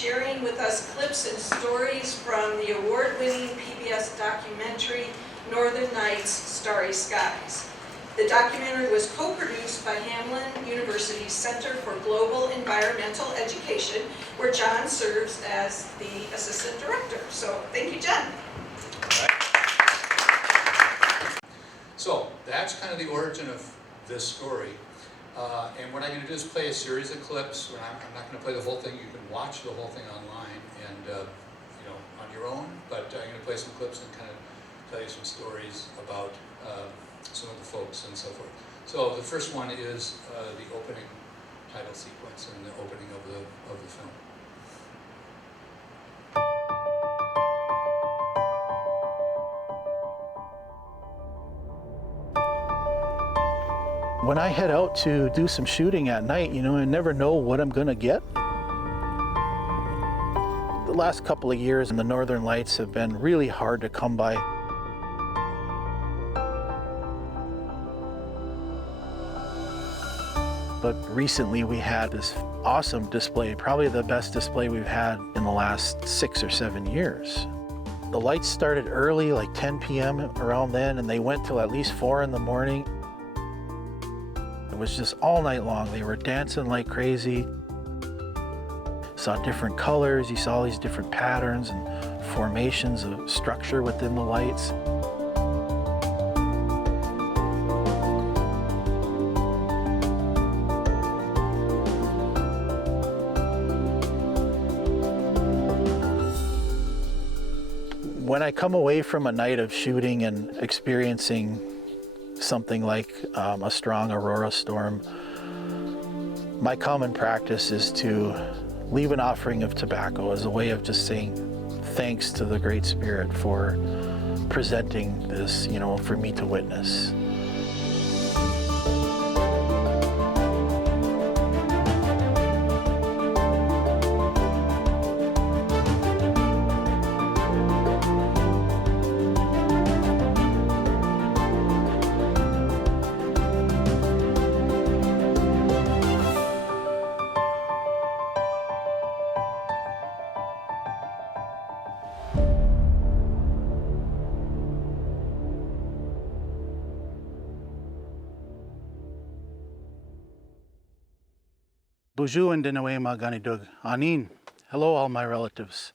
sharing with us clips and stories from the award-winning PBS documentary, Northern Nights Starry Skies. The documentary was co-produced by Hamline University's Center for Global Environmental Education, where John serves as the assistant director. So, thank you, John. So, that's kind of the origin of this story. And what I'm going to do is play a series of clips. I'm not going to play the whole thing. You can watch the whole thing online and on your own. But I'm going to play some clips and kind of tell you some stories about some of the folks and so forth. So the first one is the opening title sequence and the opening of the film. When I head out to do some shooting at night, I never know what I'm gonna get. The last couple of years in the Northern Lights have been really hard to come by. But recently we had this awesome display, probably the best display we've had in the last 6 or 7 years. The lights started early, like 10 p.m. around then, and they went till at least 4 in the morning. It was just all night long. They were dancing like crazy. Saw different colors, you saw all these different patterns and formations of structure within the lights. When I come away from a night of shooting and experiencing something like a strong aurora storm, my common practice is to leave an offering of tobacco as a way of just saying thanks to the Great Spirit for presenting this, for me to witness. Buju and Dinawema Ganidug. Anin. Hello, all my relatives.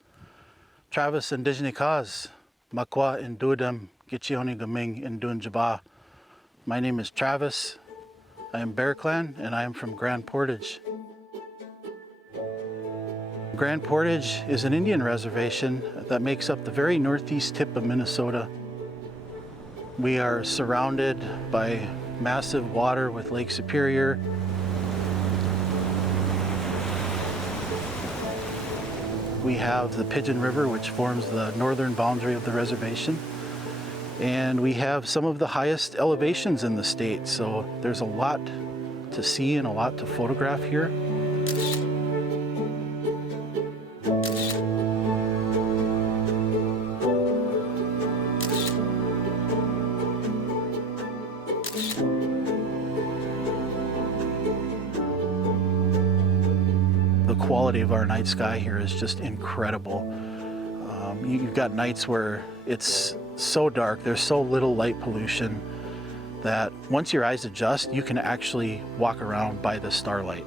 Travis and Dijnikaz. Makwa and Dudam Gichioni Gaming and Dunjaba. My name is Travis. I am Bear Clan and I am from Grand Portage. Grand Portage is an Indian reservation that makes up the very northeast tip of Minnesota. We are surrounded by massive water with Lake Superior. We have the Pigeon River, which forms the northern boundary of the reservation. And we have some of the highest elevations in the state, so there's a lot to see and a lot to photograph here. The quality of our night sky here is just incredible. You've got nights where it's so dark, there's so little light pollution that once your eyes adjust, you can actually walk around by the starlight.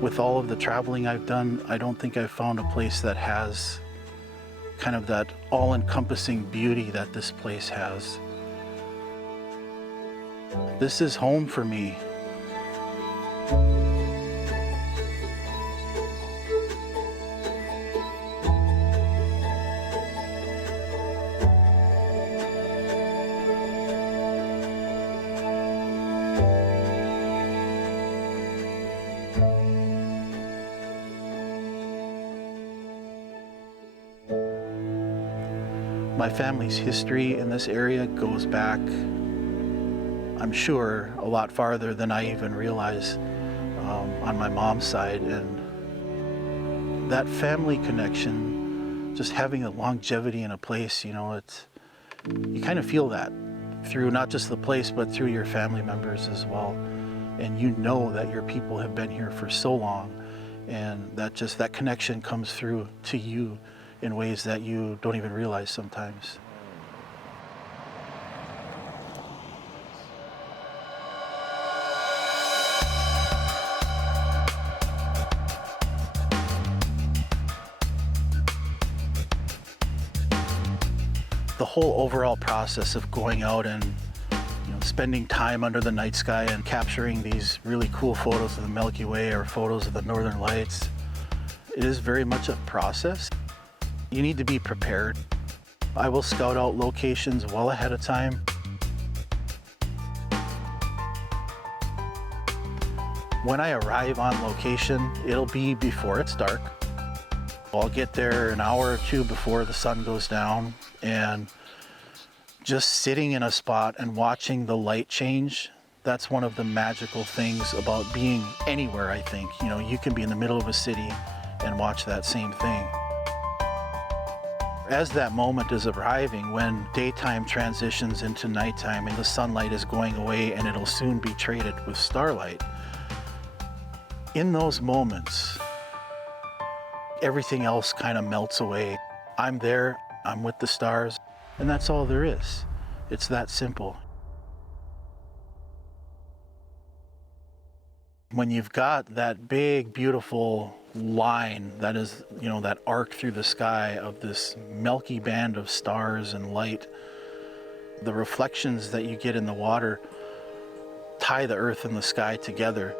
With all of the traveling I've done, I don't think I've found a place that has kind of that all-encompassing beauty that this place has. This is home for me. My family's history in this area goes back, I'm sure, a lot farther than I even realize on my mom's side. And that family connection, just having a longevity in a place, you kind of feel that through not just the place, but through your family members as well. And you know that your people have been here for so long And that connection comes through to you in ways that you don't even realize sometimes. The whole overall process of going out and spending time under the night sky and capturing these really cool photos of the Milky Way or photos of the Northern Lights, it is very much a process. You need to be prepared. I will scout out locations well ahead of time. When I arrive on location, it'll be before it's dark. I'll get there an hour or two before the sun goes down, and just sitting in a spot and watching the light change, that's one of the magical things about being anywhere, I think. You can be in the middle of a city and watch that same thing. As that moment is arriving, when daytime transitions into nighttime and the sunlight is going away and it'll soon be traded with starlight, in those moments, everything else kind of melts away. I'm there, I'm with the stars, and that's all there is. It's that simple. When you've got that big, beautiful line that is, that arc through the sky of this milky band of stars and light, the reflections that you get in the water tie the earth and the sky together.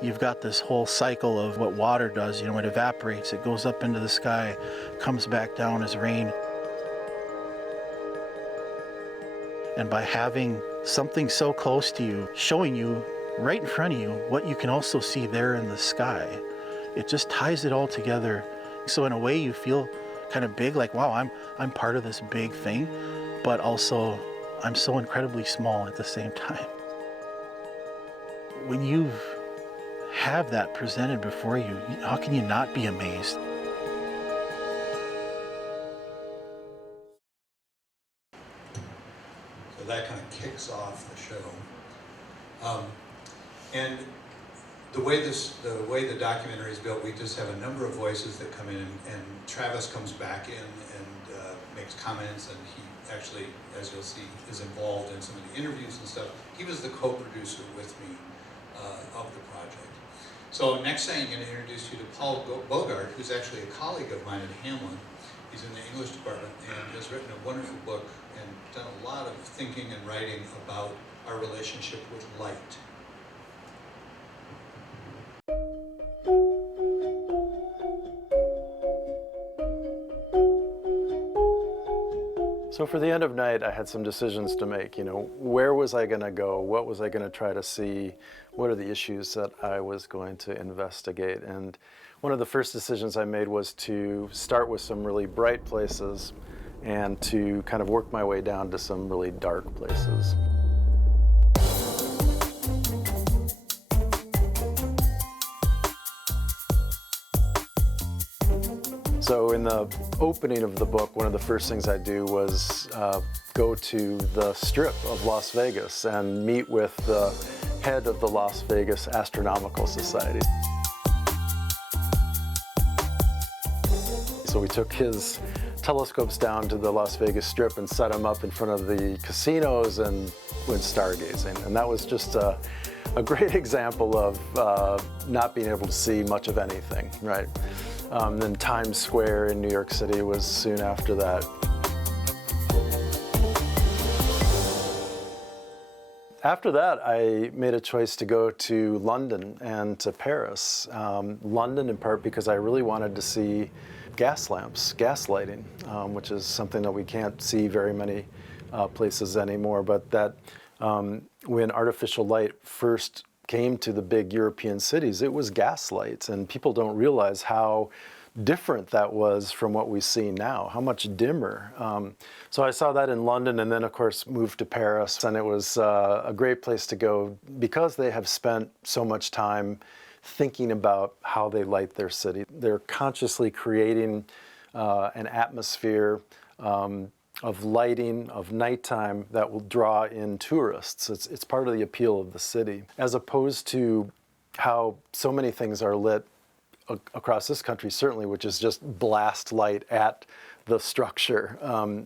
You've got this whole cycle of what water does. It evaporates, it goes up into the sky, comes back down as rain. And by having something so close to you, showing you right in front of you what you can also see there in the sky, it just ties it all together. So in a way you feel kind of big, like, wow, I'm part of this big thing, but also I'm so incredibly small at the same time. When you have that presented before you, how can you not be amazed? So that kind of kicks off the show. And the way the documentary is built, we just have a number of voices that come in, and Travis comes back in and makes comments, and he actually, as you'll see, is involved in some of the interviews and stuff. He was the co-producer with me of the project. So next thing, I'm going to introduce you to Paul Bogart, who's actually a colleague of mine at Hamlin. He's in the English department and has written a wonderful book and done a lot of thinking and writing about our relationship with light. So for the end of night, I had some decisions to make. Where was I going to go? What was I going to try to see? What are the issues that I was going to investigate? And one of the first decisions I made was to start with some really bright places and to kind of work my way down to some really dark places. So in the opening of the book, one of the first things I do was go to the Strip of Las Vegas and meet with the head of the Las Vegas Astronomical Society. So we took his telescopes down to the Las Vegas Strip and set them up in front of the casinos and went stargazing. And that was just a great example of not being able to see much of anything, right? Then Times Square in New York City was soon after that. After that, I made a choice to go to London and to Paris. London in part because I really wanted to see gas lamps, gas lighting, which is something that we can't see very many places anymore, but that when artificial light first came to the big European cities, it was gas lights, and people don't realize how different that was from what we see now, how much dimmer. So I saw that in London, and then of course moved to Paris, and it was a great place to go because they have spent so much time thinking about how they light their city. They're consciously creating an atmosphere of lighting, of nighttime that will draw in tourists. It's part of the appeal of the city. As opposed to how so many things are lit across this country, certainly, which is just blast light at the structure,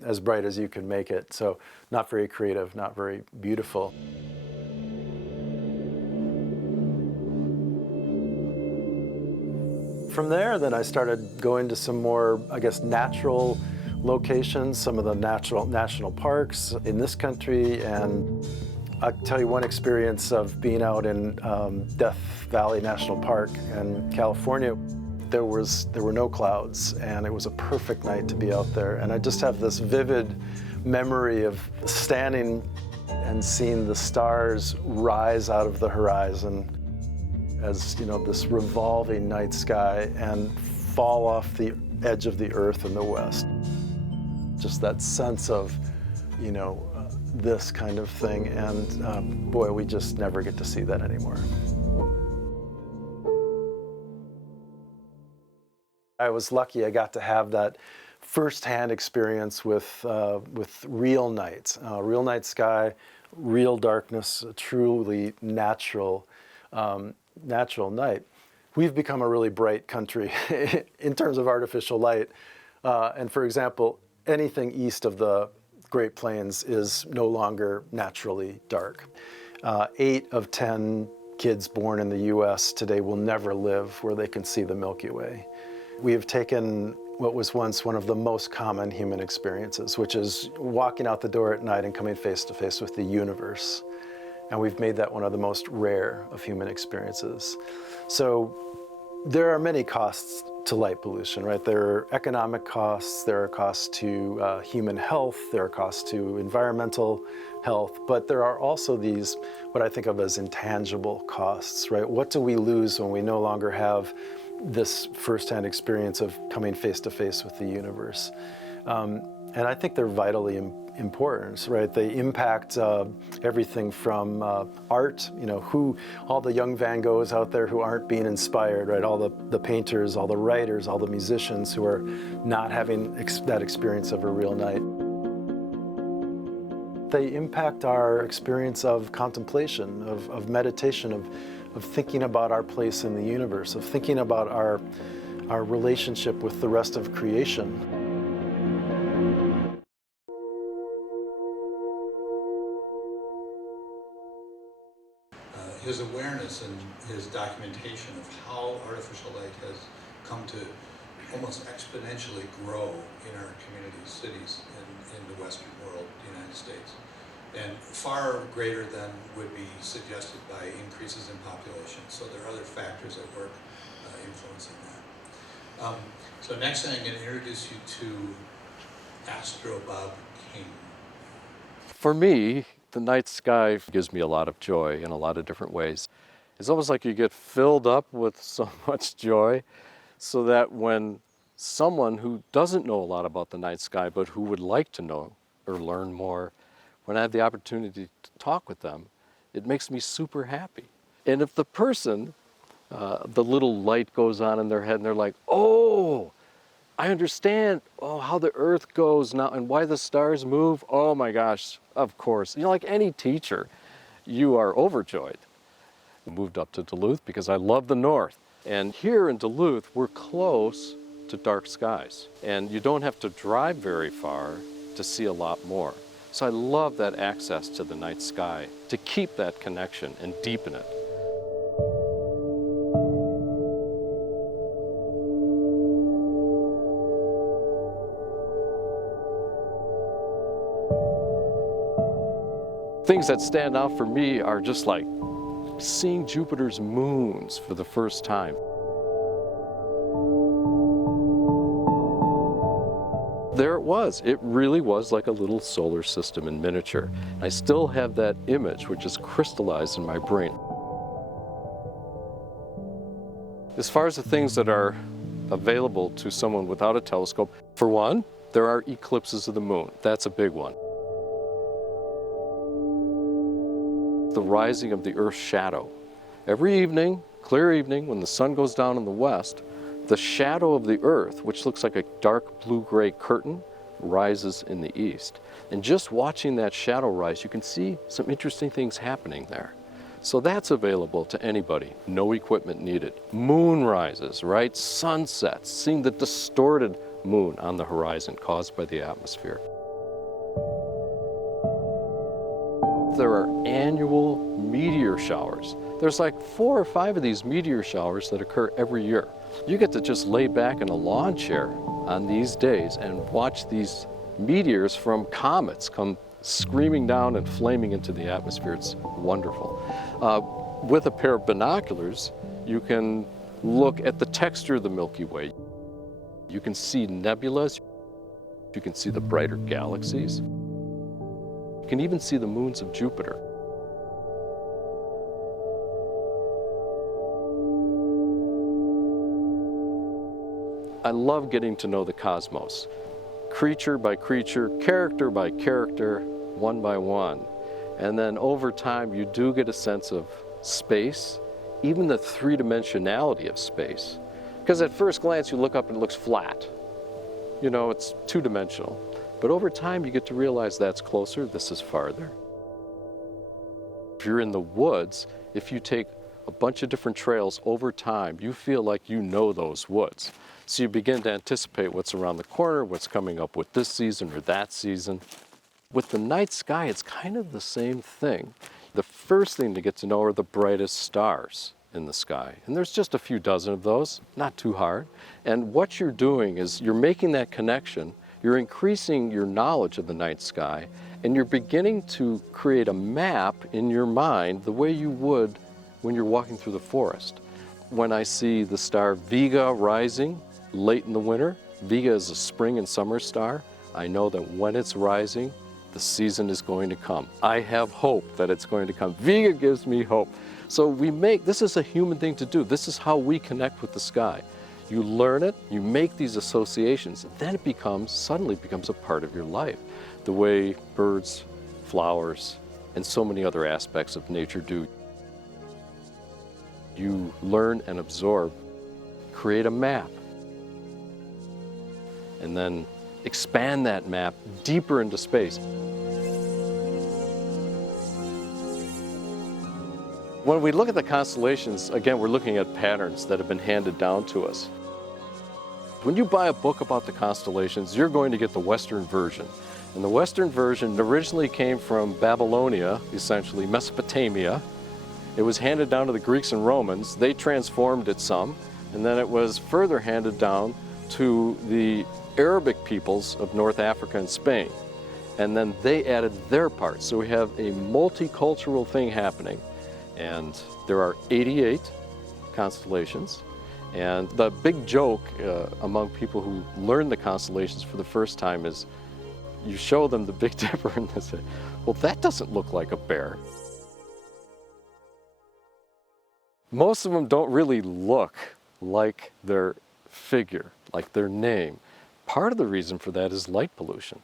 as bright as you can make it. So not very creative, not very beautiful. From there, then I started going to some more, I guess, natural locations, some of the national parks in this country. And I'll tell you one experience of being out in Death Valley National Park in California. There were no clouds, and it was a perfect night to be out there. And I just have this vivid memory of standing and seeing the stars rise out of the horizon as, you know, this revolving night sky and fall off the edge of the earth in the west. Just that sense of, you know, this kind of thing. And boy, we just never get to see that anymore. I was lucky I got to have that firsthand experience with real night sky, real darkness, a truly natural night. We've become a really bright country in terms of artificial light. And for example, anything east of the Great Plains is no longer naturally dark. 8 of 10 kids born in the US today will never live where they can see the Milky Way. We have taken what was once one of the most common human experiences, which is walking out the door at night and coming face to face with the universe. And we've made that one of the most rare of human experiences. So there are many costs to light pollution, right? There are economic costs, there are costs to human health, there are costs to environmental health, but there are also these, what I think of as intangible costs, right? What do we lose when we no longer have this firsthand experience of coming face to face with the universe? And I think they're vitally important, right? They impact everything from art, you know, all the young Van Goghs out there who aren't being inspired, right? All the painters, all the writers, all the musicians who are not having that experience of a real night. They impact our experience of contemplation, of meditation, of thinking about our place in the universe, of thinking about our relationship with the rest of creation. His awareness and his documentation of how artificial light has come to almost exponentially grow in our communities, cities, in the Western world, the United States, and far greater than would be suggested by increases in population. So there are other factors at work influencing that. So next thing I'm going to introduce you to Astro Bob King. For me, the night sky gives me a lot of joy in a lot of different ways. It's almost like you get filled up with so much joy, so that when someone who doesn't know a lot about the night sky, but who would like to know or learn more, when I have the opportunity to talk with them, it makes me super happy. And if the person, the little light goes on in their head and they're like, oh, I understand how the earth goes now and why the stars move. Oh my gosh, of course. You know, like any teacher, you are overjoyed. I moved up to Duluth because I love the north. And here in Duluth, we're close to dark skies. And you don't have to drive very far to see a lot more. So I love that access to the night sky, to keep that connection and deepen it. Things that stand out for me are just like seeing Jupiter's moons for the first time. There it was. It really was like a little solar system in miniature. I still have that image, which is crystallized in my brain. As far as the things that are available to someone without a telescope, for one, there are eclipses of the moon. That's a big one. The rising of the Earth's shadow. Every evening, clear evening, when the sun goes down in the west, the shadow of the Earth, which looks like a dark blue-gray curtain, rises in the east. And just watching that shadow rise, you can see some interesting things happening there. So that's available to anybody, no equipment needed. Moon rises, right? Sunsets, seeing the distorted moon on the horizon caused by the atmosphere. There are annual meteor showers. There's like 4 or 5 of these meteor showers that occur every year. You get to just lay back in a lawn chair on these days and watch these meteors from comets come screaming down and flaming into the atmosphere. It's wonderful. With a pair of binoculars, you can look at the texture of the Milky Way. You can see nebulas. You can see the brighter galaxies. You can even see the moons of Jupiter. I love getting to know the cosmos, creature by creature, character by character, one by one. And then over time, you do get a sense of space, even the three-dimensionality of space. Because at first glance, you look up and it looks flat. You know, it's two-dimensional. But over time, you get to realize that's closer, this is farther. If you're in the woods, if you take a bunch of different trails over time, you feel like you know those woods. So you begin to anticipate what's around the corner, what's coming up with this season or that season. With the night sky, it's kind of the same thing. The first thing to get to know are the brightest stars in the sky. And there's just a few dozen of those, not too hard. And what you're doing is you're making that connection, you're increasing your knowledge of the night sky, and you're beginning to create a map in your mind the way you would when you're walking through the forest. When I see the star Vega rising late in the winter, Vega is a spring and summer star, I know that when it's rising, the season is going to come. I have hope that it's going to come. Vega gives me hope. So this is a human thing to do. This is how we connect with the sky. You learn it, you make these associations, then it suddenly becomes a part of your life. The way birds, flowers, and so many other aspects of nature do. You learn and absorb, create a map, and then expand that map deeper into space. When we look at the constellations, again, we're looking at patterns that have been handed down to us. When you buy a book about the constellations, you're going to get the Western version. And the Western version originally came from Babylonia, essentially Mesopotamia. It was handed down to the Greeks and Romans. They transformed it some, and then it was further handed down to the Arabic peoples of North Africa and Spain. And then they added their part. So we have a multicultural thing happening. And there are 88 constellations. And the big joke among people who learn the constellations for the first time is you show them the Big Dipper and they say, well, that doesn't look like a bear. Most of them don't really look like their figure, like their name. Part of the reason for that is light pollution.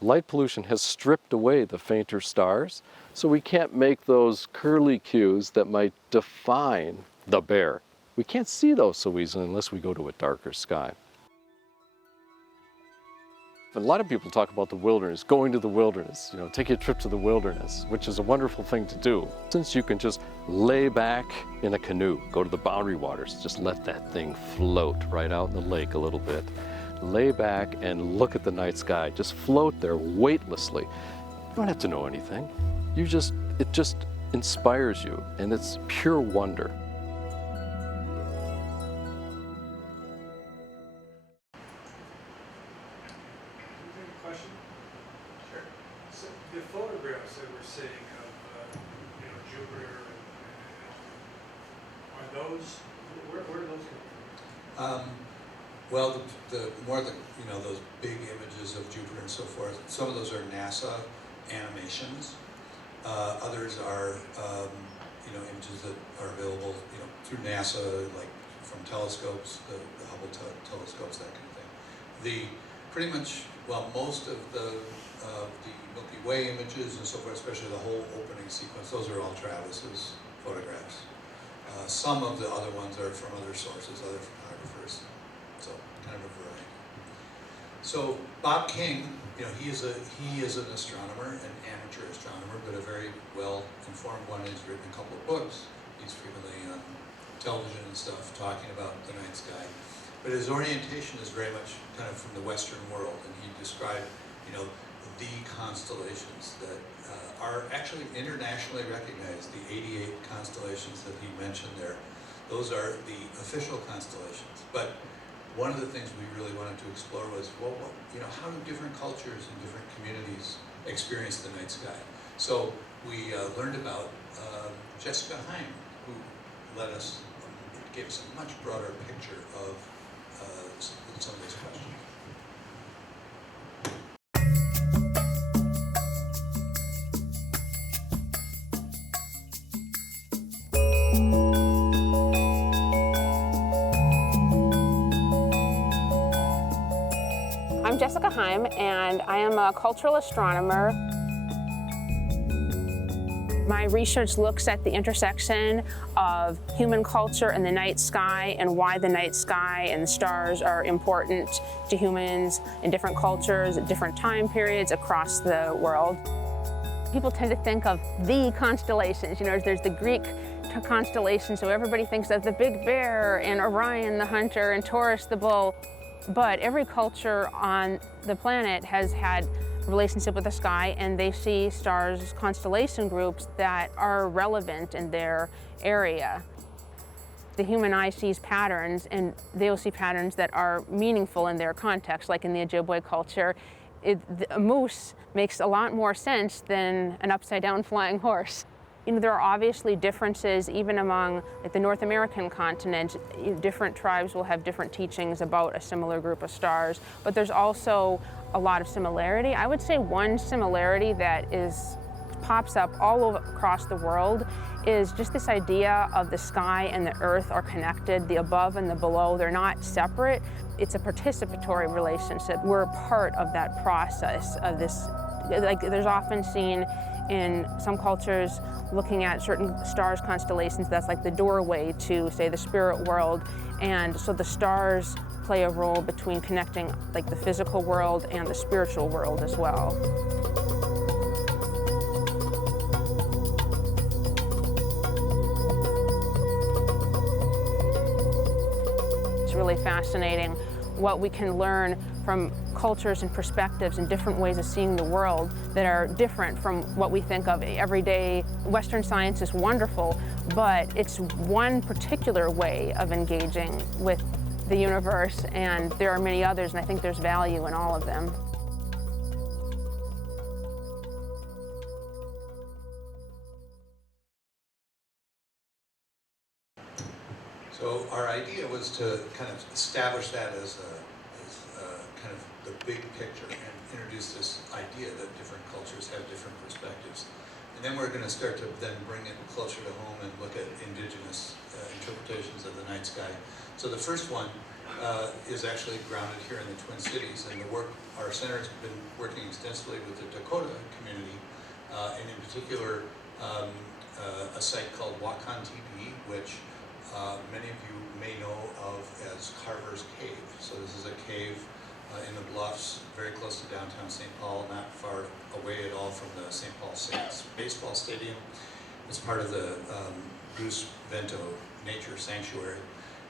Light pollution has stripped away the fainter stars, so we can't make those curlicues that might define the bear. We can't see those so easily unless we go to a darker sky. A lot of people talk about the wilderness, going to the wilderness, take a trip to the wilderness, which is a wonderful thing to do. Since you can just lay back in a canoe, go to the boundary waters, just let that thing float right out in the lake a little bit. Lay back and look at the night sky, just float there weightlessly. You don't have to know anything. It just inspires you, and it's pure wonder. Question? Sure. So the photographs that we're seeing of, Jupiter, are those, where are those coming from? Well, those big images of Jupiter and so forth, some of those are NASA animations. Others are, images that are available, through NASA, like from telescopes, the Hubble telescopes, that kind of thing. Most of the Milky Way images and so forth, especially the whole opening sequence, those are all Travis's photographs. Some of the other ones are from other sources, other photographers, so kind of a variety. So Bob King, you know, he is an astronomer, an amateur astronomer, but a very well-informed one. He's written a couple of books. He's frequently on television and stuff talking about the night sky. But his orientation is very much kind of from the Western world, and he described, you know, the constellations that are actually internationally recognized, the 88 constellations that he mentioned there. Those are the official constellations. But one of the things we really wanted to explore was, well, you know, how do different cultures and different communities experience the night sky? So we learned about Jessica Heim, who gave us a much broader picture of some of these questions. I'm Jessica Heim, and I am a cultural astronomer. My research looks at the intersection of human culture and the night sky, and why the night sky and the stars are important to humans in different cultures at different time periods across the world. People tend to think of the constellations. You know, there's the Greek constellation, so everybody thinks of the Big Bear and Orion the Hunter and Taurus the Bull. But every culture on the planet has had a relationship with the sky, and they see stars, constellation groups that are relevant in their area. The human eye sees patterns, and they will see patterns that are meaningful in their context. Like in the Ojibwe culture, a moose makes a lot more sense than an upside-down flying horse. You know, there are obviously differences even among the North American continent. Different tribes will have different teachings about a similar group of stars, but there's also a lot of similarity. I would say one similarity that pops up all over across the world is just this idea of the sky and the earth are connected, the above and the below, they're not separate. It's a participatory relationship. We're part of that process of this. Like, there's often seen in some cultures looking at certain stars, constellations, that's like the doorway to, say, the spirit world. And so the stars play a role between connecting like the physical world and the spiritual world as well. It's really fascinating what we can learn from cultures and perspectives and different ways of seeing the world that are different from what we think of everyday. Western science is wonderful, but it's one particular way of engaging with the universe, and there are many others, and I think there's value in all of them. So our idea was to kind of establish that as kind of the big picture and introduce this idea that different cultures have different perspectives. And then we're going to start to then bring it closer to home and look at indigenous interpretations of the night sky. So the first one is actually grounded here in the Twin Cities, and our center has been working extensively with the Dakota community, and in particular a site called Wakan TP, which many of you may know of as Carver's Cave. So this is a cave in the bluffs, very close to downtown St. Paul, not far away at all from the St. Paul Saints baseball stadium. It's part of the Bruce Vento Nature Sanctuary.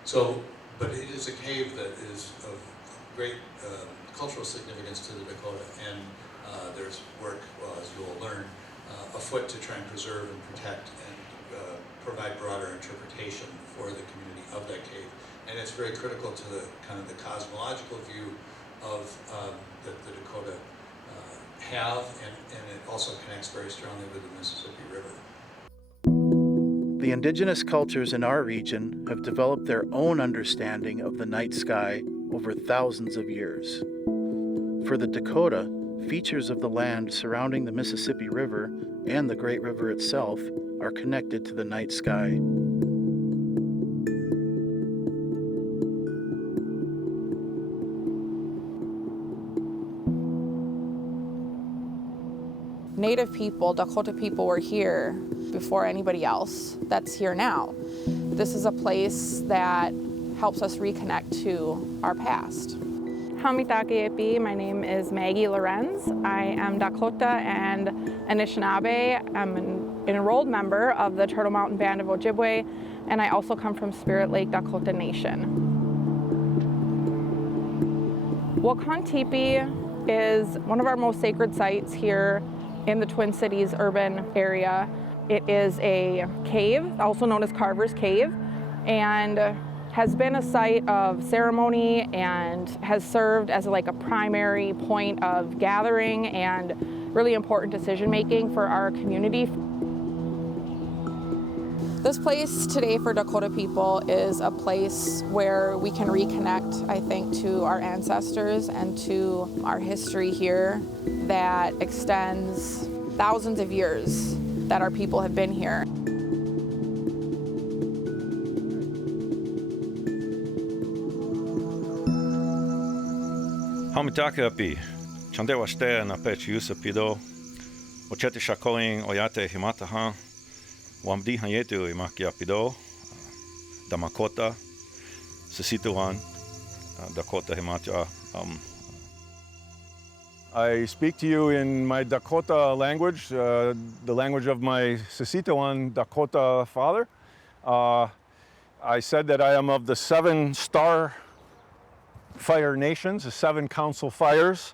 So, but it is a cave that is of great cultural significance to the Dakota, and there's work, well, as you will learn, afoot to try and preserve and protect and provide broader interpretation for the community of that cave. And it's very critical to the kind of the cosmological view of that the Dakota have, and it also connects very strongly with the Mississippi River. The indigenous cultures in our region have developed their own understanding of the night sky over thousands of years. For the Dakota, features of the land surrounding the Mississippi River and the Great River itself are connected to the night sky. Native people, Dakota people, were here before anybody else that's here now. This is a place that helps us reconnect to our past. Hamitake. My name is Maggie Lorenz. I am Dakota and Anishinaabe. I'm an enrolled member of the Turtle Mountain Band of Ojibwe, and I also come from Spirit Lake Dakota Nation. Wakan Tipi is one of our most sacred sites here in the Twin Cities urban area. It is a cave, also known as Carver's Cave, and has been a site of ceremony and has served as like a primary point of gathering and really important decision making for our community. This place today for Dakota people is a place where we can reconnect, I think, to our ancestors and to our history here that extends thousands of years that our people have been here. Hamitake api, chandewa shte na pech yusa pido, ochete shakoing oyate himataha, wamdi hayetu imaki apido, damakota, sisituan, Dakota himatya. I speak to you in my Dakota language, the language of my Sissetawan Dakota father. I said that I am of the 7 star fire nations, the 7 council fires.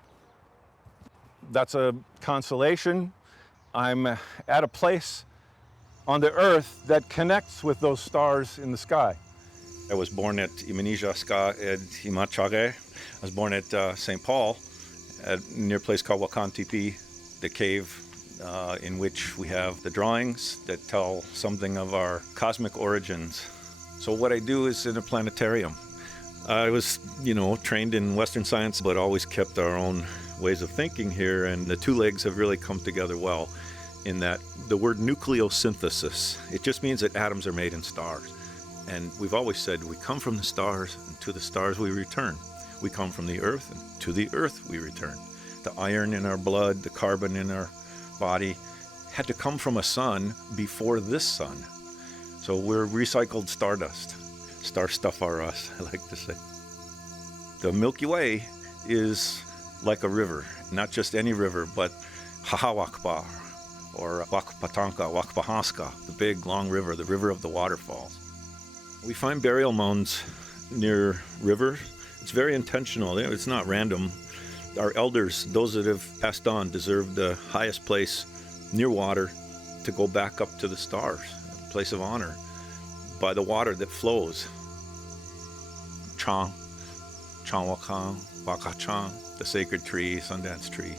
That's a consolation. I'm at a place on the earth that connects with those stars in the sky. I was born at Imanija Ska ed Himachage. I was born at St. Paul, at a near place called Wakan Tipi, the cave in which we have the drawings that tell something of our cosmic origins. So what I do is in a planetarium. I was, trained in Western science, but always kept our own ways of thinking here, and the 2 legs have really come together well in that the word nucleosynthesis, it just means that atoms are made in stars. And we've always said we come from the stars, and to the stars we return. We come from the earth, and to the earth we return. The iron in our blood, the carbon in our body had to come from a sun before this sun. So we're recycled stardust. Star stuff are us, I like to say. The Milky Way is like a river, not just any river, but Hahawakpa, or Wakpatanka, Wakpahaska, the big long river, the river of the waterfalls. We find burial mounds near rivers. It's very intentional. It's not random. Our elders, those that have passed on, deserve the highest place near water to go back up to the stars, a place of honor, by the water that flows. Chang, Changwakang, Wakachang, the sacred tree, Sundance tree.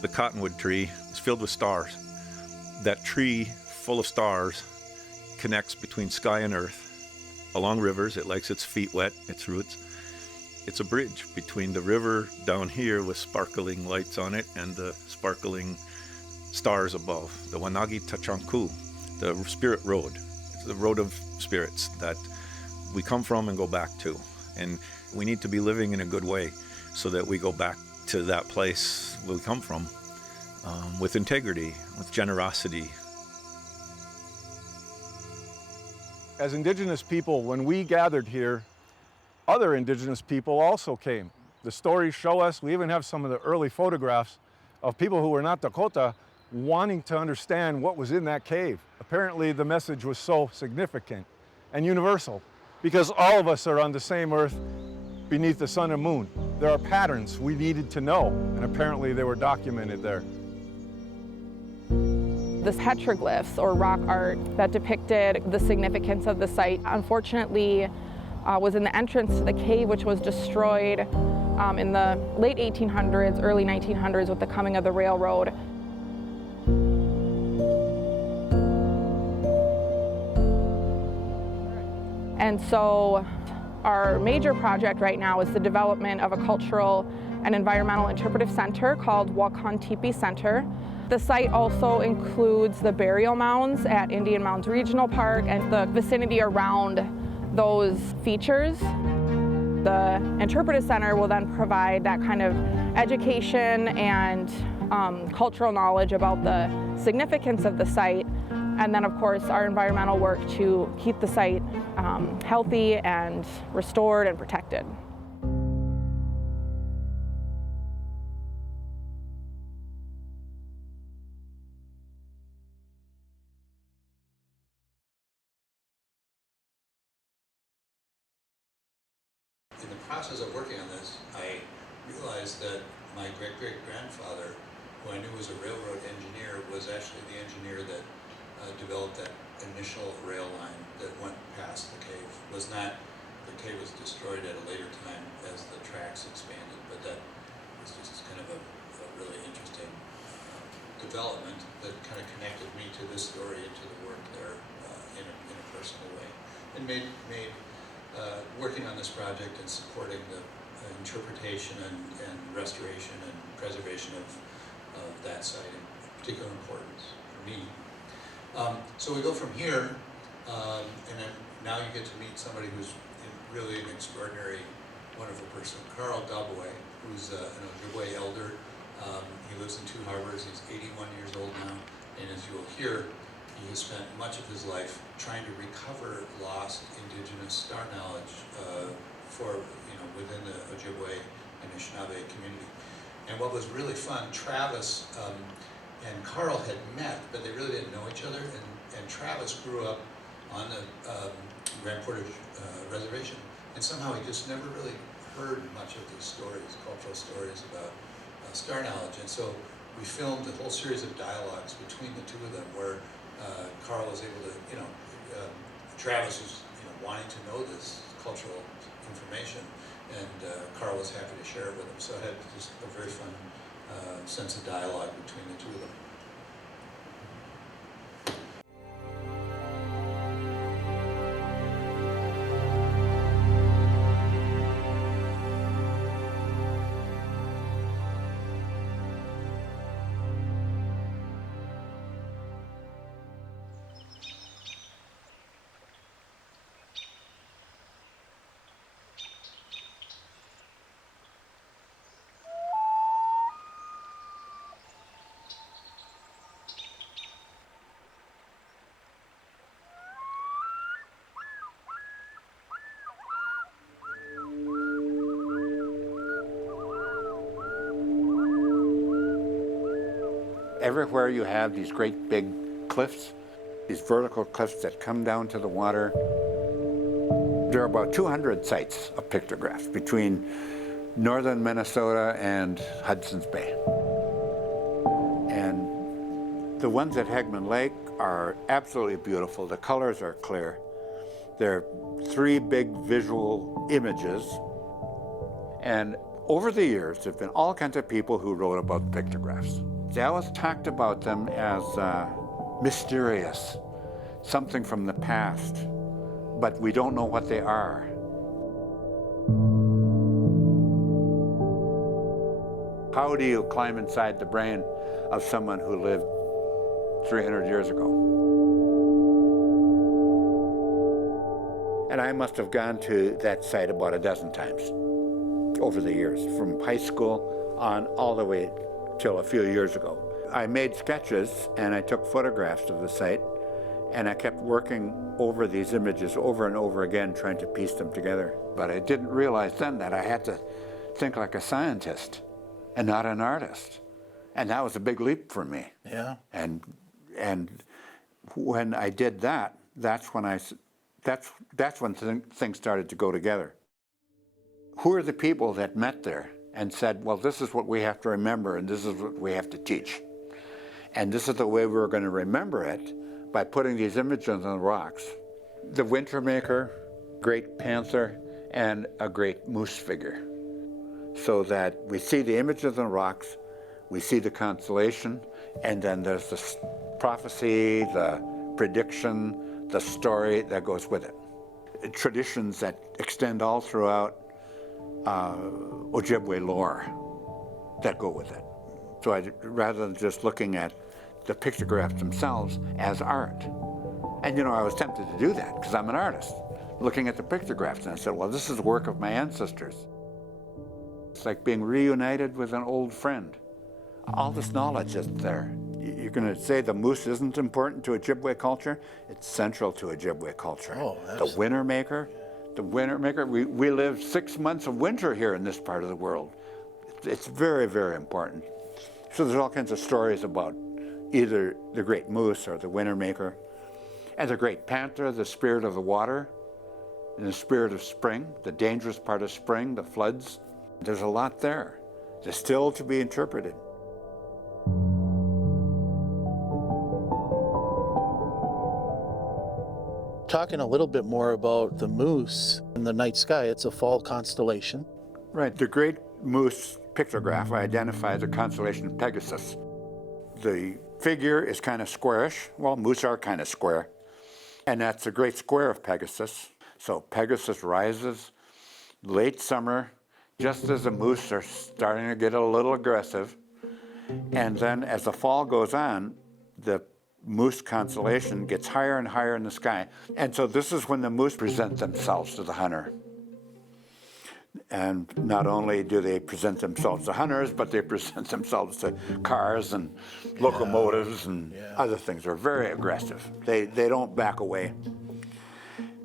The cottonwood tree is filled with stars. That tree, full of stars, connects between sky and earth. Along rivers, it likes its feet wet, its roots. It's a bridge between the river down here with sparkling lights on it and the sparkling stars above. The Wanagi Tachanku, the spirit road. It's the road of spirits that we come from and go back to. And we need to be living in a good way so that we go back to that place we come from with integrity, with generosity. As Indigenous people, when we gathered here, other Indigenous people also came. The stories show us, we even have some of the early photographs of people who were not Dakota wanting to understand what was in that cave. Apparently the message was so significant and universal because all of us are on the same earth beneath the sun and moon. There are patterns we needed to know, and apparently they were documented there. This petroglyphs or rock art that depicted the significance of the site, unfortunately, was in the entrance to the cave, which was destroyed in the late 1800s, early 1900s with the coming of the railroad. And so our major project right now is the development of a cultural and environmental interpretive center called Wakan Tipi Center. The site also includes the burial mounds at Indian Mounds Regional Park and the vicinity around those features. The interpretive center will then provide that kind of education and cultural knowledge about the significance of the site, and then of course our environmental work to keep the site healthy and restored and protected. 「 The petroglyphs or rock art that depicted the significance of the site, unfortunately, was in the entrance to the cave, which was destroyed in the late 1800s, early 1900s with the coming of the railroad. 」 And so process of working on this, I realized that my great-great-grandfather, who I knew was a railroad engineer, was actually the engineer that developed that initial rail line that went past the cave. The cave was destroyed at a later time as the tracks expanded, but that was just kind of a really interesting development that kind of connected me to this story and to the work there in a personal way, and made working on this project and supporting the interpretation and restoration and preservation of that site in particular importance for me. So we go from here, and then now you get to meet somebody who's really an extraordinary, wonderful person. Carl Daboway, who's an Ojibwe elder. He lives in Two Harbors. He's 81 years old now, and as you will hear, he has spent much of his life trying to recover lost indigenous star knowledge within the Ojibwe and Anishinaabe community. And what was really fun, Travis and Carl had met, but they really didn't know each other. And Travis grew up on the Grand Portage Reservation, and somehow he just never really heard much of these stories, cultural stories about star knowledge. And so we filmed a whole series of dialogues between the two of them, where Carl was able to, Travis was wanting to know this cultural information, and Carl was happy to share it with him. So I had just a very fun sense of dialogue between the two of them. Everywhere you have these great big cliffs, these vertical cliffs that come down to the water. There are about 200 sites of pictographs between northern Minnesota and Hudson's Bay. And the ones at Hegman Lake are absolutely beautiful. The colors are clear. They're 3 big visual images. And over the years, there have been all kinds of people who wrote about pictographs. They always talked about them as mysterious, something from the past, but we don't know what they are. How do you climb inside the brain of someone who lived 300 years ago? And I must have gone to that site about a dozen times over the years, from high school on all the way till a few years ago. I made sketches and I took photographs of the site, and I kept working over these images over and over again, trying to piece them together. But I didn't realize then that I had to think like a scientist and not an artist. And that was a big leap for me. Yeah. And when I did that, that's when things started to go together. Who are the people that met there and said, well, this is what we have to remember and this is what we have to teach? And this is the way we're going to remember it, by putting these images on the rocks. The winter maker, great panther, and a great moose figure. So that we see the images on the rocks, we see the constellation, and then there's the prophecy, the prediction, the story that goes with it. Traditions that extend all throughout Ojibwe lore that go with it. So rather than just looking at the pictographs themselves as art. And I was tempted to do that because I'm an artist, looking at the pictographs, and I said, well, this is the work of my ancestors. It's like being reunited with an old friend. All this knowledge is there. You're going to say the moose isn't important to Ojibwe culture? It's central to Ojibwe culture. Oh, the winter maker. The winter maker, we live 6 months of winter here in this part of the world. It's very, very important. So there's all kinds of stories about either the great moose or the winter maker. And the great panther, the spirit of the water, in the spirit of spring, the dangerous part of spring, the floods. There's a lot there that's still to be interpreted. Talking a little bit more about the moose in the night sky, it's a fall constellation. Right, the great moose pictograph identified the constellation Pegasus. The figure is kind of squarish. Well, moose are kind of square. And that's the great square of Pegasus. So Pegasus rises late summer, just as the moose are starting to get a little aggressive. And then as the fall goes on, the moose constellation gets higher and higher in the sky. And so this is when the moose present themselves to the hunter. And not only do they present themselves to hunters, but they present themselves to cars and locomotives and other things. They're very aggressive. They don't back away.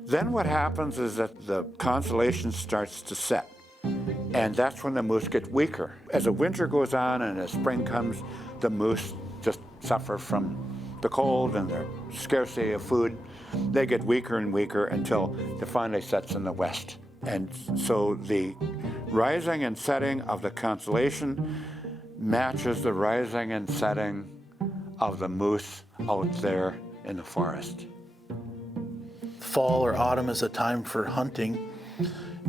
Then what happens is that the constellation starts to set. And that's when the moose get weaker. As the winter goes on and as spring comes, the moose just suffer from the cold and the scarcity of food. They get weaker and weaker until it finally sets in the west. And so the rising and setting of the constellation matches the rising and setting of the moose out there in the forest. Fall or autumn is a time for hunting,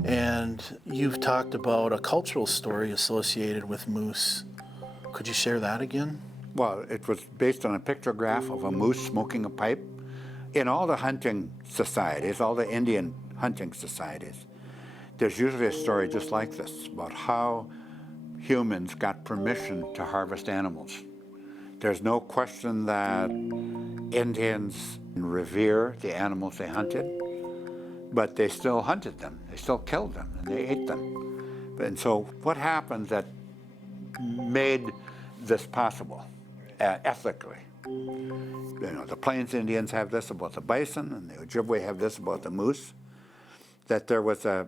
and you've talked about a cultural story associated with moose. Could you share that again? Well, it was based on a pictograph of a moose smoking a pipe. In all the hunting societies, all the Indian hunting societies, there's usually a story just like this about how humans got permission to harvest animals. There's no question that Indians revere the animals they hunted, but they still hunted them. They still killed them and they ate them. And so what happened that made this possible ethically? You know, the Plains Indians have this about the bison, and the Ojibwe have this about the moose, that there was a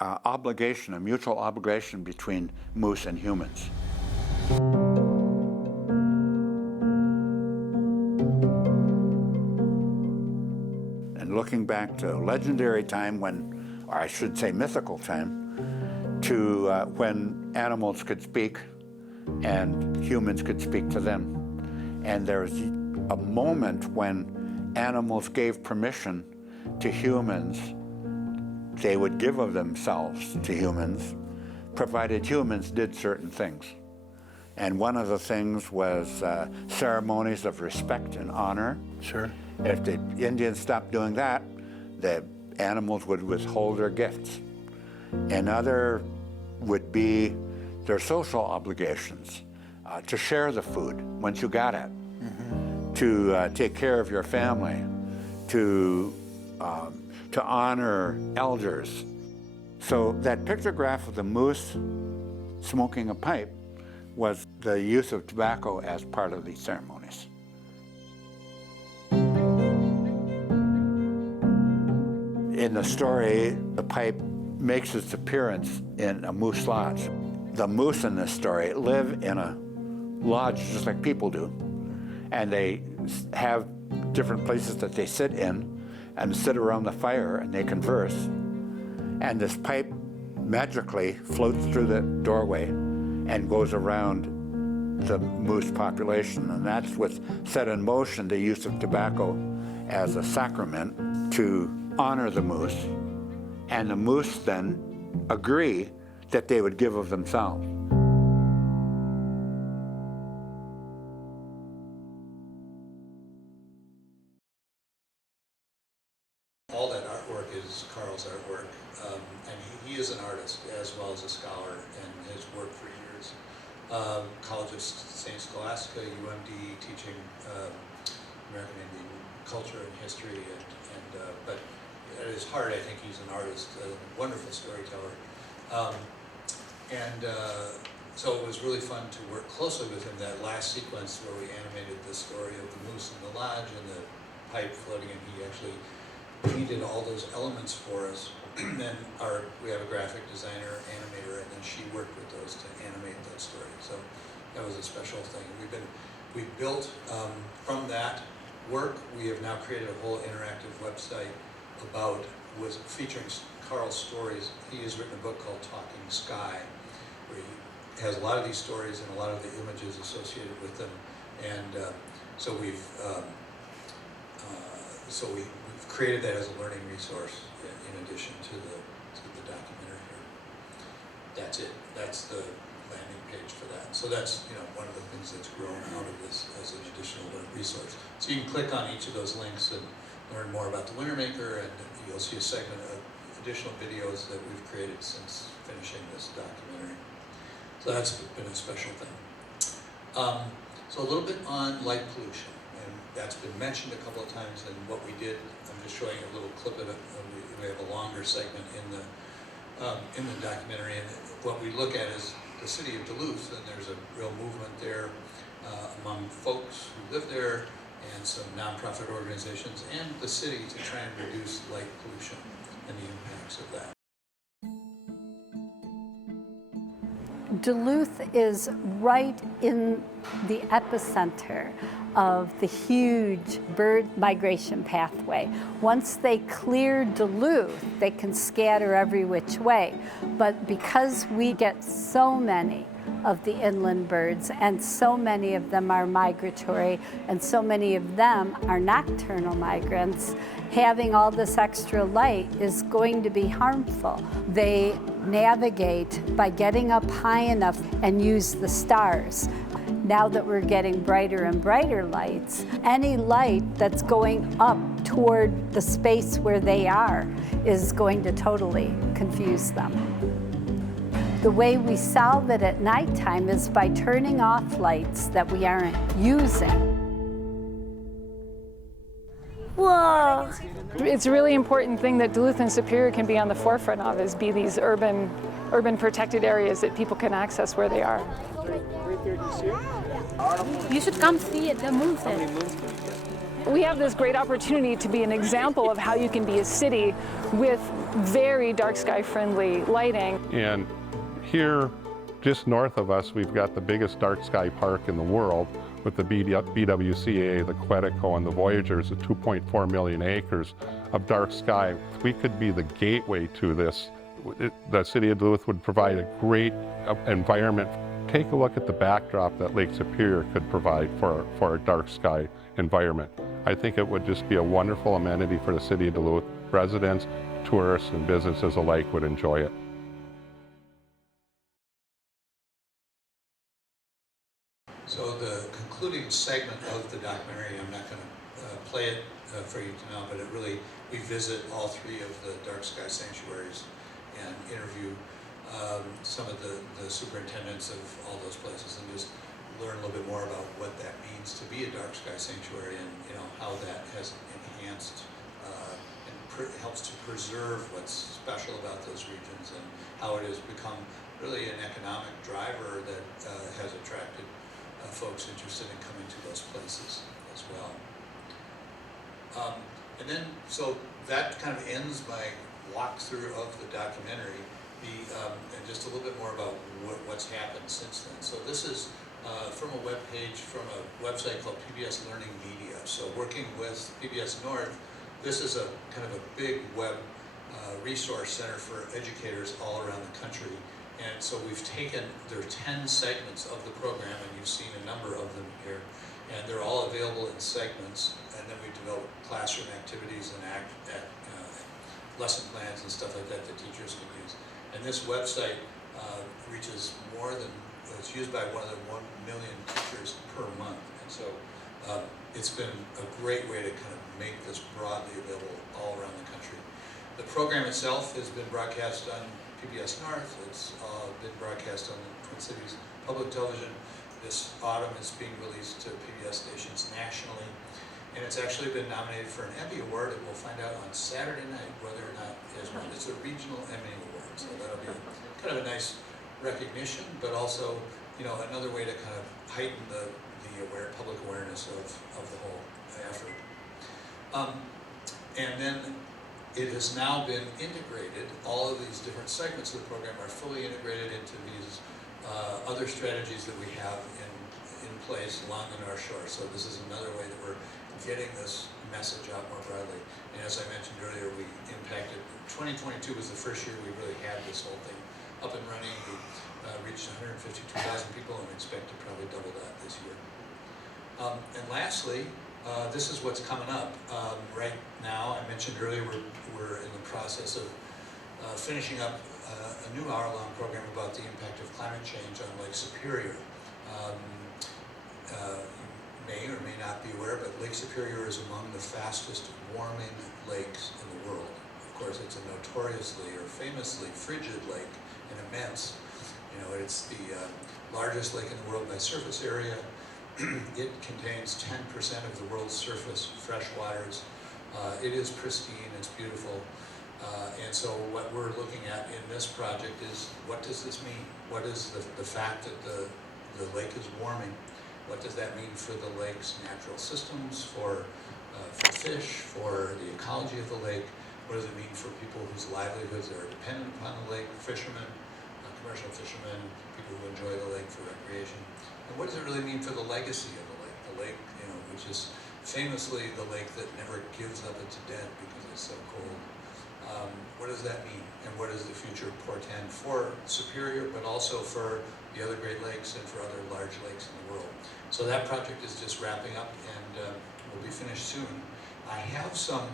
obligation, a mutual obligation between moose and humans. And looking back to legendary time when, or I should say mythical time, to when animals could speak and humans could speak to them. And there's a moment when animals gave permission to humans. They would give of themselves to humans, provided humans did certain things. And one of the things was ceremonies of respect and honor. Sure. If the Indians stopped doing that, the animals would withhold their gifts. Another would be their social obligations, to share the food once you got it, to take care of your family, to honor elders. So that pictograph of the moose smoking a pipe was the use of tobacco as part of these ceremonies. In the story, the pipe makes its appearance in a moose lodge. The moose in this story live in a lodge just like people do, and they have different places that they sit in and sit around the fire and they converse. And this pipe magically floats through the doorway and goes around the moose population. And that's what set in motion the use of tobacco as a sacrament to honor the moose. And the moose then agree that they would give of themselves. All that artwork is Carl's artwork, and he is an artist as well as a scholar and has worked for years. College of St. Scholastica, UMD, teaching American Indian culture and history, but at his heart, I think he's an artist, a wonderful storyteller. So it was really fun to work closely with him, that last sequence where we animated the story of the moose in the lodge and the pipe floating, and he actually painted all those elements for us. And then we have a graphic designer, animator, and then she worked with those to animate that story. So that was a special thing. We built, from that work, we have now created a whole interactive website about was featuring Carl's stories. He has written a book called Talking Sky, where he has a lot of these stories and a lot of the images associated with them. And so we've created that as a learning resource in addition to the documentary here. That's it. That's the landing page for that. So that's, you know, one of the things that's grown out of this as an additional resource. So you can click on each of those links and learn more about the Wintermaker, and you'll see a segment of additional videos that we've created since finishing this documentary. So that's been a special thing. So a little bit on light pollution, and that's been mentioned a couple of times. And what we did, I'm just showing a little clip of it. We have a longer segment in the documentary, and what we look at is the city of Duluth, and there's a real movement there among folks who live there and some nonprofit organizations and the city to try and reduce light pollution and the impacts of that. Duluth is right in the epicenter of the huge bird migration pathway. Once they clear Duluth, they can scatter every which way. But because we get so many of the inland birds, and so many of them are migratory, and so many of them are nocturnal migrants, having all this extra light is going to be harmful. They navigate by getting up high enough and use the stars. Now that we're getting brighter and brighter lights, any light that's going up toward the space where they are is going to totally confuse them. The way we solve it at nighttime is by turning off lights that we aren't using. Whoa! It's a really important thing that Duluth and Superior can be on the forefront of, is be these urban protected areas that people can access where they are. You should come see it, the moonset. We have this great opportunity to be an example of how you can be a city with very dark sky friendly lighting. And here, just north of us, we've got the biggest dark sky park in the world with the BWCA, the Quetico, and the Voyagers, the 2.4 million acres of dark sky. We could be the gateway to this. The city of Duluth would provide a great environment. Take a look at the backdrop that Lake Superior could provide for a dark sky environment. I think it would just be a wonderful amenity for the city of Duluth. Residents, tourists, and businesses alike would enjoy it. So the concluding segment of the documentary, I'm not going to play it for you now, but we visit all three of the dark sky sanctuaries and interview some of the superintendents of all those places and just learn a little bit more about what that means to be a dark sky sanctuary, and how that has enhanced and helps to preserve what's special about those regions, and how it has become really an economic driver that has attracted folks interested in coming to those places as well. And then, so that kind of ends my walkthrough of the documentary. And just a little bit more about what's happened since then. So this is from a web page from a website called PBS Learning Media. So working with PBS North, this is a kind of a big web resource center for educators all around the country. And so we've taken, there are 10 segments of the program, and you've seen a number of them here, and they're all available in segments. And then we develop classroom activities and lesson plans and stuff like that teachers can use. And this website reaches more than, it's used by more than 1 million teachers per month. And so it's been a great way to kind of make this broadly available all around the country. The program itself has been broadcast on PBS North. It's been broadcast on the Twin Cities Public Television. This autumn it's being released to PBS stations nationally. And it's actually been nominated for an Emmy Award, and we'll find out on Saturday night whether or not it has won. It's a regional Emmy Award, so that'll be kind of a nice recognition, but also, another way to kind of heighten the public awareness of the whole effort. And then it has now been integrated. All of these different segments of the program are fully integrated into these other strategies that we have in place along the North Shore. So this is another way that we're getting this message out more broadly. And as I mentioned earlier, we impacted, 2022 was the first year we really had this whole thing up and running. We reached 152,000 people and expect to probably double that this year. And lastly, this is what's coming up. Right now, I mentioned earlier, we're in the process of finishing up a new hour-long program about the impact of climate change on Lake Superior. You may or may not be aware, but Lake Superior is among the fastest warming lakes in the world. Of course, it's a notoriously or famously frigid lake and immense. You know, it's the largest lake in the world by surface area. It contains 10% of the world's surface fresh waters. It is pristine, it's beautiful. And so what we're looking at in this project is, what does this mean? What is the fact that the lake is warming? What does that mean for the lake's natural systems, for fish, for the ecology of the lake? What does it mean for people whose livelihoods are dependent upon the lake, fishermen, commercial fishermen, people who enjoy the lake for recreation? And what does it really mean for the legacy of the lake? The lake, you know, which is famously the lake that never gives up its dead because it's so cold. What does that mean? And what does the future portend for Superior, but also for the other Great Lakes and for other large lakes in the world? So that project is just wrapping up and will be finished soon. I have some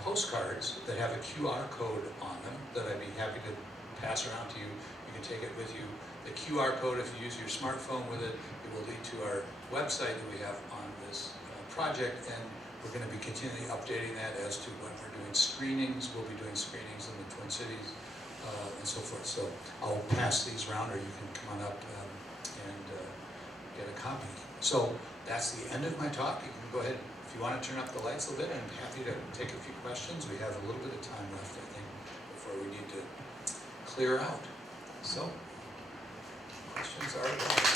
postcards that have a QR code on them that I'd be happy to pass around to you. You can take it with you. The QR code, if you use your smartphone with it, it will lead to our website that we have on this project, and we're going to be continually updating that as to when we're doing screenings. We'll be doing screenings in the Twin Cities and so forth. So I'll pass these around, or you can come on up and get a copy. So that's the end of my talk. You can go ahead, if you want to turn up the lights a little bit, I'm happy to take a few questions. We have a little bit of time left, I think, before we need to clear out. So, questions are advised.